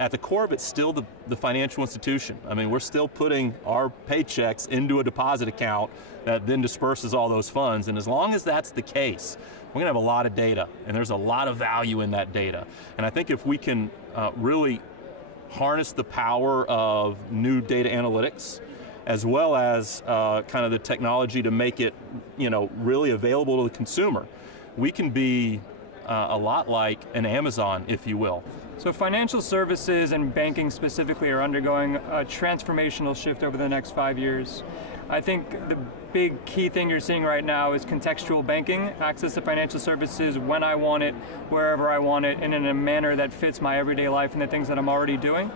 at the core of it's still the financial institution. I mean, we're still putting our paychecks into a deposit account that then disperses all those funds, and as long as that's the case, we're going to have a lot of data, and there's a lot of value in that data. And I think if we can really harness the power of new data analytics, as well as kind of the technology to make it, really available to the consumer, we can be a lot like an Amazon, if you will. So financial services and banking specifically are undergoing a transformational shift over the next 5 years. I think the big key thing you're seeing right now is contextual banking, access to financial services when I want it, wherever I want it, and in a manner that fits my everyday life and the things that I'm already doing.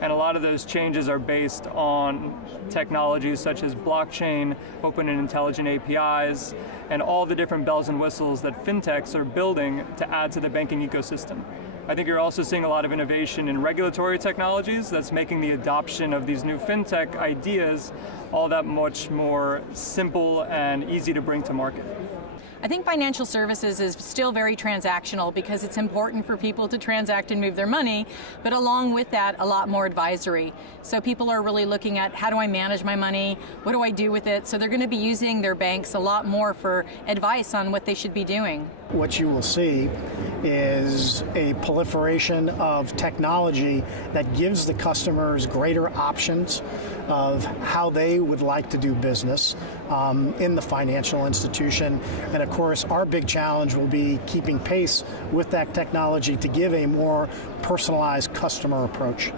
And a lot of those changes are based on technologies such as blockchain, open and intelligent APIs, and all the different bells and whistles that fintechs are building to add to the banking ecosystem. I think you're also seeing a lot of innovation in regulatory technologies that's making the adoption of these new fintech ideas all that much more simple and easy to bring to market. I think financial services is still very transactional because it's important for people to transact and move their money, but along with that, a lot more advisory. So people are really looking at, how do I manage my money? What do I do with it? So they're going to be using their banks a lot more for advice on what they should be doing. What you will see is a proliferation of technology that gives the customers greater options of how they would like to do business in the financial institution. And of course, our big challenge will be keeping pace with that technology to give a more personalized customer approach.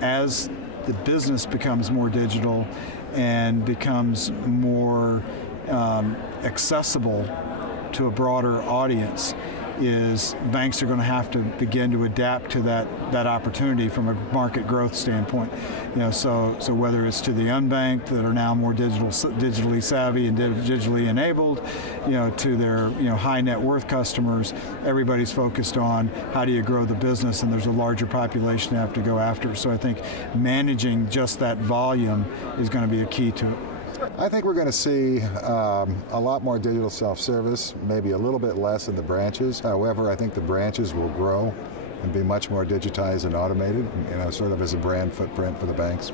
As the business becomes more digital and becomes more accessible to a broader audience, is banks are going to have to begin to adapt to that opportunity from a market growth standpoint. So whether it's to the unbanked that are now more digitally savvy and digitally enabled, to their high net worth customers, everybody's focused on how do you grow the business, and there's a larger population to have to go after. So I think managing just that volume is going to be a key to it. I think we're going to see a lot more digital self-service, maybe a little bit less in the branches. However, I think the branches will grow and be much more digitized and automated, sort of as a brand footprint for the banks.